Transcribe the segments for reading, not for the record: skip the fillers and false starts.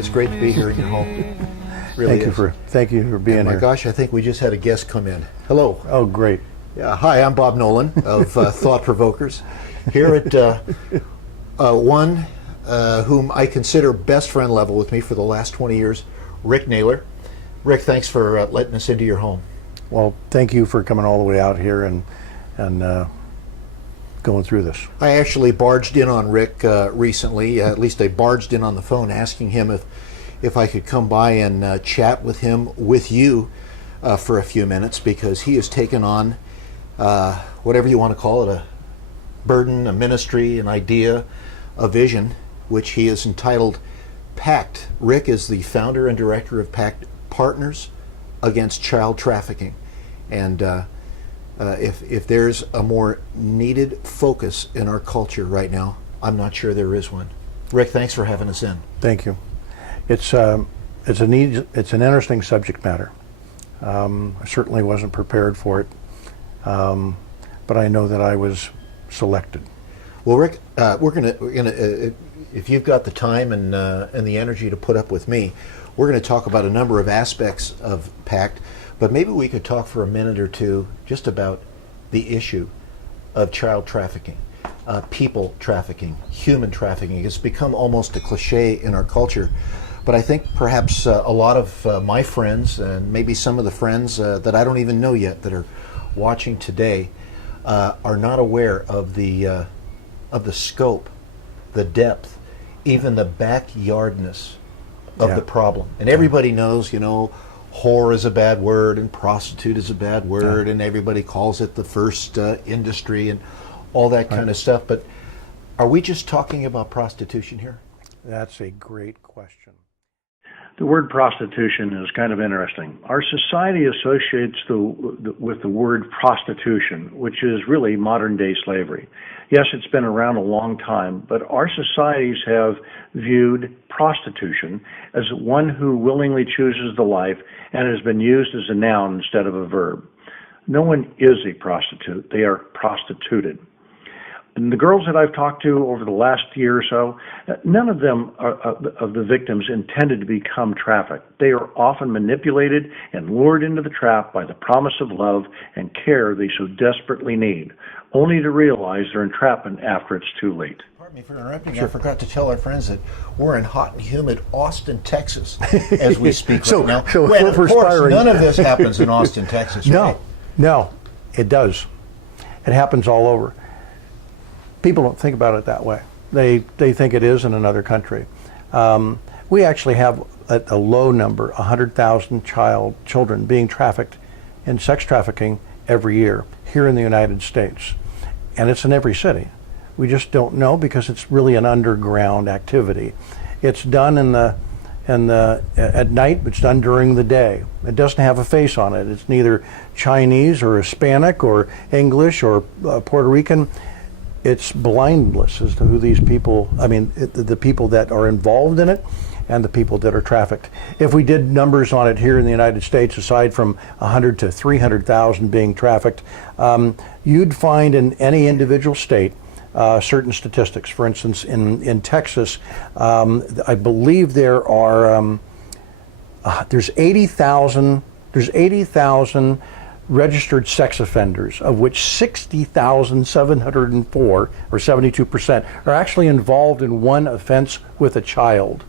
It's great to be here in your home. Really Thank you for being and here. my gosh, I think we just had a guest come in. Hello. Oh, great. Hi, I'm Bob Nolan of Thought Provokers, here at one whom I consider best friend level with me for the last 20 years, Rick Naylor. Rick, thanks for letting us into your home. Well, thank you for coming all the way out here and going through this. I actually barged in on Rick recently, at least I barged in on the phone asking him if I could come by and chat with him, with you, for a few minutes, because he has taken on whatever you want to call it, a burden, a ministry, an idea, a vision, which he has entitled PACT. Rick is the founder and director of PACT Partners Against Child Trafficking. And if there's a more needed focus in our culture right now, I'm not sure there is one. Rick, thanks for having us in. Thank you. It's an interesting subject matter. I certainly wasn't prepared for it, but I know that I was selected. Well, Rick, we're gonna if you've got the time and the energy to put up with me, we're going to talk about a number of aspects of PACT, but maybe we could talk for a minute or two just about the issue of child trafficking, people trafficking, human trafficking. It's become almost a cliche in our culture. But I think perhaps a lot of my friends, and maybe some of the friends that I don't even know yet that are watching today, are not aware of the scope, the depth, even the backyardness of the problem. And everybody knows, whore is a bad word and prostitute is a bad word, and everybody calls it the first industry and all that kind of stuff. But are we just talking about prostitution here? That's a great question. The word prostitution is kind of interesting. Our society associates with the word prostitution, which is really modern-day slavery. Yes, it's been around a long time, but our societies have viewed prostitution as one who willingly chooses the life and has been used as a noun instead of a verb. No one is a prostitute. They are prostituted. And the girls that I've talked to over the last year or so, none of them of the victims intended to become trafficked. They are often manipulated and lured into the trap by the promise of love and care they so desperately need, only to realize their entrapment after it's too late. Pardon me for interrupting. Sure. I forgot to tell our friends that we're in hot and humid Austin, Texas, as we speak right now. Well, of course, none of this happens in Austin, Texas, right? No, it does. It happens all over. People don't think about it that way. They think it is in another country. We actually have a low number, 100,000 children being trafficked in sex trafficking every year here in the United States. And it's in every city. We just don't know because it's really an underground activity. It's done at night, but it's done during the day. It doesn't have a face on it. It's neither Chinese or Hispanic or English or Puerto Rican. It's blindless as to who these people, the people that are involved in it and the people that are trafficked. If we did numbers on it here in the United States, aside from 100 to 300,000 being trafficked, you'd find in any individual state certain statistics. For instance, in Texas, I believe there's 80,000 registered sex offenders, of which 60,704, or 72%, are actually involved in one offense with a child.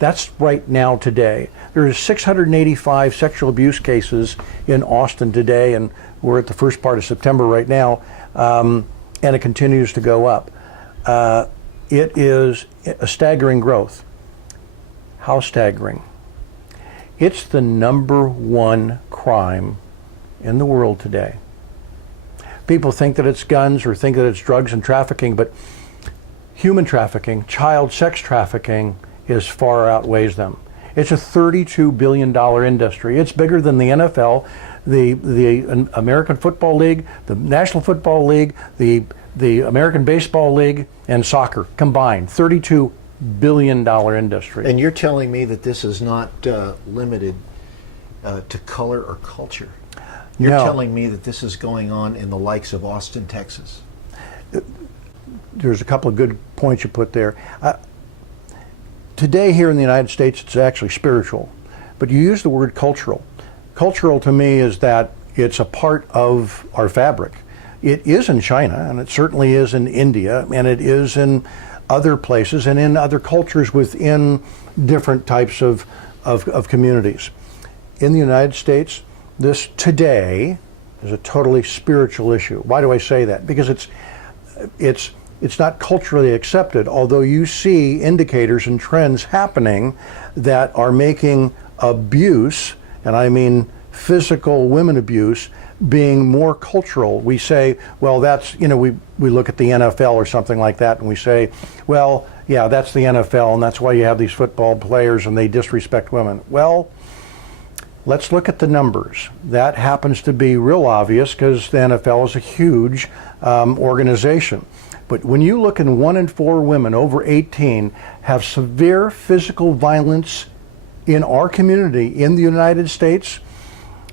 That's right now today. There are 685 sexual abuse cases in Austin today, and we're at the first part of September right now, and it continues to go up. It is a staggering growth. How staggering? It's the #1 crime in the world today. People think that it's guns or think that it's drugs and trafficking, but human trafficking, child sex trafficking, far outweighs them. It's a $32 billion industry. It's bigger than the NFL, the American Football League, the National Football League, the American Baseball League, and soccer combined. $32 billion industry. And you're telling me that this is not limited to color or culture? You're telling me that this is going on in the likes of Austin, Texas? There's a couple of good points you put there. today here in the United States, it's actually spiritual, but you use the word cultural. Cultural to me is that it's a part of our fabric. It is in China, and it certainly is in India, and it is in other places and in other cultures within different types of communities. In the United States, this today is a totally spiritual issue. Why do I say that? Because it's not culturally accepted, although you see indicators and trends happening that are making abuse, and I mean physical women abuse, being more cultural. We say, well, that's, we look at the NFL or something like that, and we say, well, yeah, that's the NFL, and that's why you have these football players and they disrespect women. Well, let's look at the numbers. That happens to be real obvious because the NFL is a huge organization. But when you look in 1 in 4 women over 18 have severe physical violence in our community in the United States,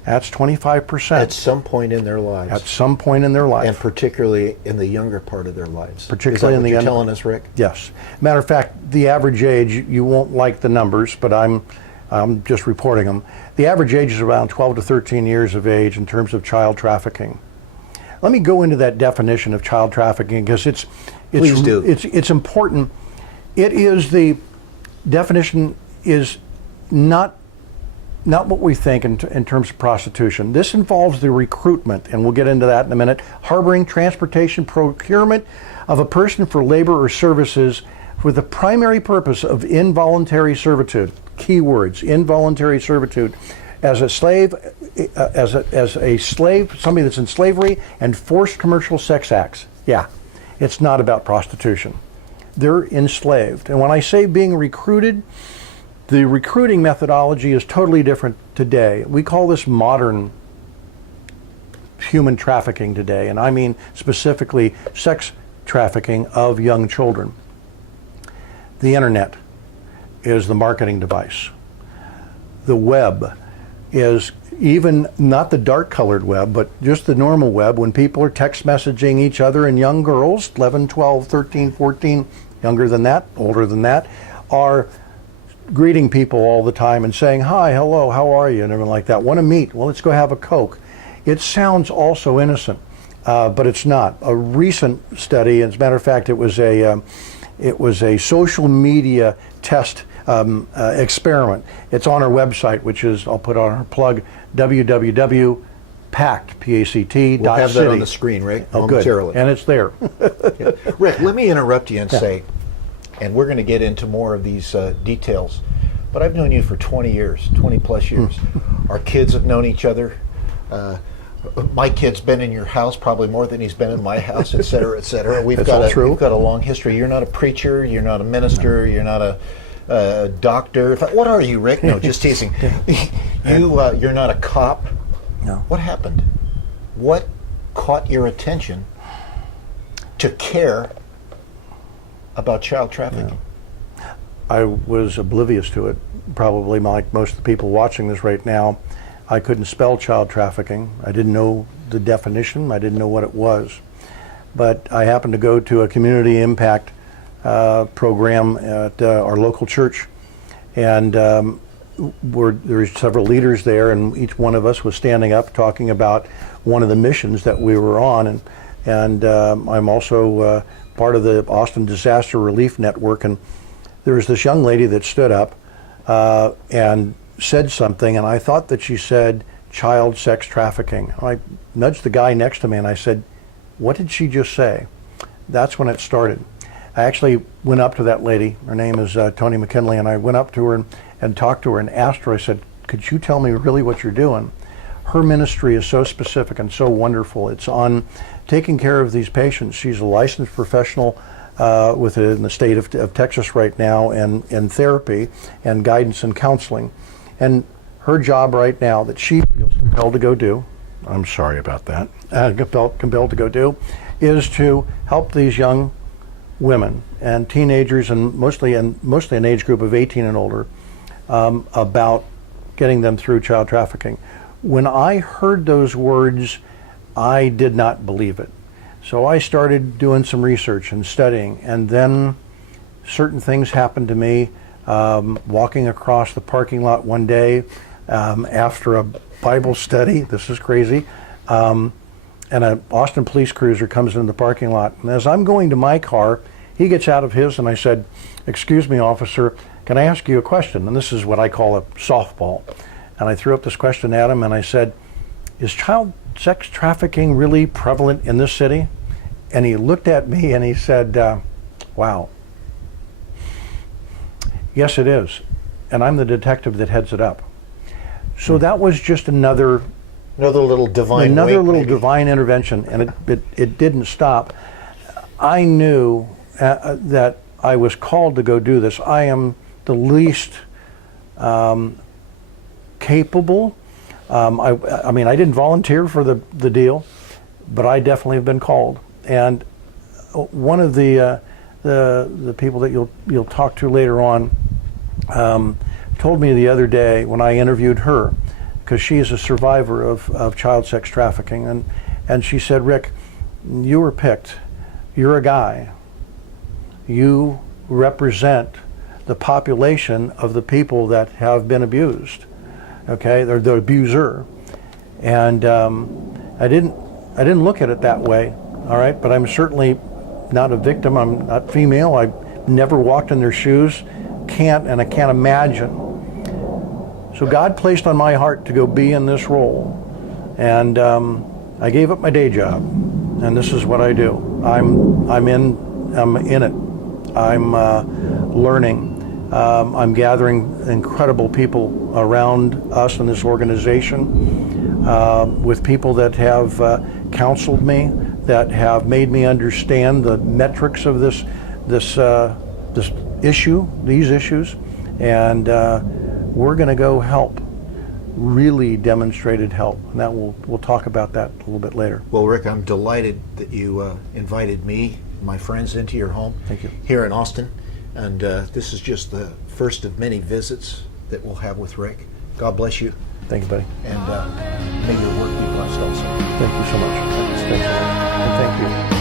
that's 25%. At some point in their lives. At some point in their life. And particularly in the younger part of their lives. Particularly in the you're telling us, Rick? Yes. Matter of fact, the average age, you won't like the numbers, but I'm just reporting them. The average age is around 12 to 13 years of age in terms of child trafficking. Let me go into that definition of child trafficking because Please do. It's important. It is, the definition is not what we think in terms of prostitution. This involves the recruitment, and we'll get into that in a minute, harboring, transportation, procurement of a person for labor or services with the primary purpose of involuntary servitude. Key words: involuntary servitude, as a slave, somebody that's in slavery, and forced commercial sex acts. Yeah, it's not about prostitution. They're enslaved. And when I say being recruited, the recruiting methodology is totally different today. We call this modern human trafficking today, and I mean specifically sex trafficking of young children. The internet is the marketing device. The web is even not the dark colored web, but just the normal web when people are text messaging each other, and young girls, 11, 12, 13, 14, younger than that, older than that, are greeting people all the time and saying, hi, hello, how are you, and everything like that. Want to meet? Well, let's go have a Coke. It sounds also innocent, but it's not. A recent study, as a matter of fact, it was a social media test experiment. It's on our website, which is, I'll put on our plug, www.pact, P-A-C-T, We'll have city. that on the screen, right? Oh, good. Momentarily. And it's there. Yeah. Rick, let me interrupt you and say, and we're going to get into more of these details, but I've known you for 20 years, 20 plus years. Our kids have known each other. My kid's been in your house probably more than he's been in my house, et cetera, et cetera. We've got a long history. You're not a preacher. You're not a minister. You're not a doctor. What are you, Rick? No, just teasing. You're not a cop. No. What happened? What caught your attention to care about child trafficking? Yeah. I was oblivious to it, probably like most of the people watching this right now. I couldn't spell child trafficking. I didn't know the definition. I didn't know what it was. But I happened to go to a community impact program at our local church, and there were several leaders there, and each one of us was standing up talking about one of the missions that we were on, and I'm also part of the Austin Disaster Relief Network, and there was this young lady that stood up and said something, and I thought that she said child sex trafficking. I nudged the guy next to me and I said, what did she just say? That's when it started. I actually went up to that lady, her name is Tony McKinley, and I went up to her and talked to her and asked her, I said, could you tell me really what you're doing? Her ministry is so specific and so wonderful. It's on taking care of these patients. She's a licensed professional in the state of Texas right now, and in therapy and guidance and counseling. And her job right now that she feels compelled to go do, I'm sorry about that, compelled to go do, is to help these young women and teenagers, and mostly an age group of 18 and older, about getting them through child trafficking. When I heard those words, I did not believe it. So I started doing some research and studying, and then certain things happened to me walking across the parking lot one day after a Bible study. This is crazy. And an Austin police cruiser comes into the parking lot. And as I'm going to my car, he gets out of his, and I said, "Excuse me, officer, can I ask you a question?" And this is what I call a softball. And I threw up this question at him, and I said, "Is child sex trafficking really prevalent in this city?" And he looked at me and he said, "Wow. Yes, it is. And I'm the detective that heads it up." So that was just another little divine wink, maybe. divine intervention, and it didn't stop. I knew that I was called to go do this. I am the least capable. I mean, I didn't volunteer for the deal, but I definitely have been called. And one of the people that you'll talk to later on told me the other day when I interviewed her, because she is a survivor of child sex trafficking, and she said, "Rick, you were picked. You're a guy. You represent the population of the people that have been abused. Okay, they're the abuser." And I didn't look at it that way. All right, but I'm certainly not a victim. I'm not female. I never walked in their shoes. I can't imagine. So God placed on my heart to go be in this role, and I gave up my day job, and this is what I do. I'm in it. I'm learning. I'm gathering incredible people around us in this organization, with people that have counseled me, that have made me understand the metrics of this issue, these issues, and we're going to go help, really demonstrated help, and that we'll talk about that a little bit later. Well, Rick, I'm delighted that you invited me, my friends, into your home. Thank you. Here in Austin, and this is just the first of many visits that we'll have with Rick. God bless you, Thank you, buddy. and may your work be blessed also. Thank you so much. Thanks a lot. And thank you.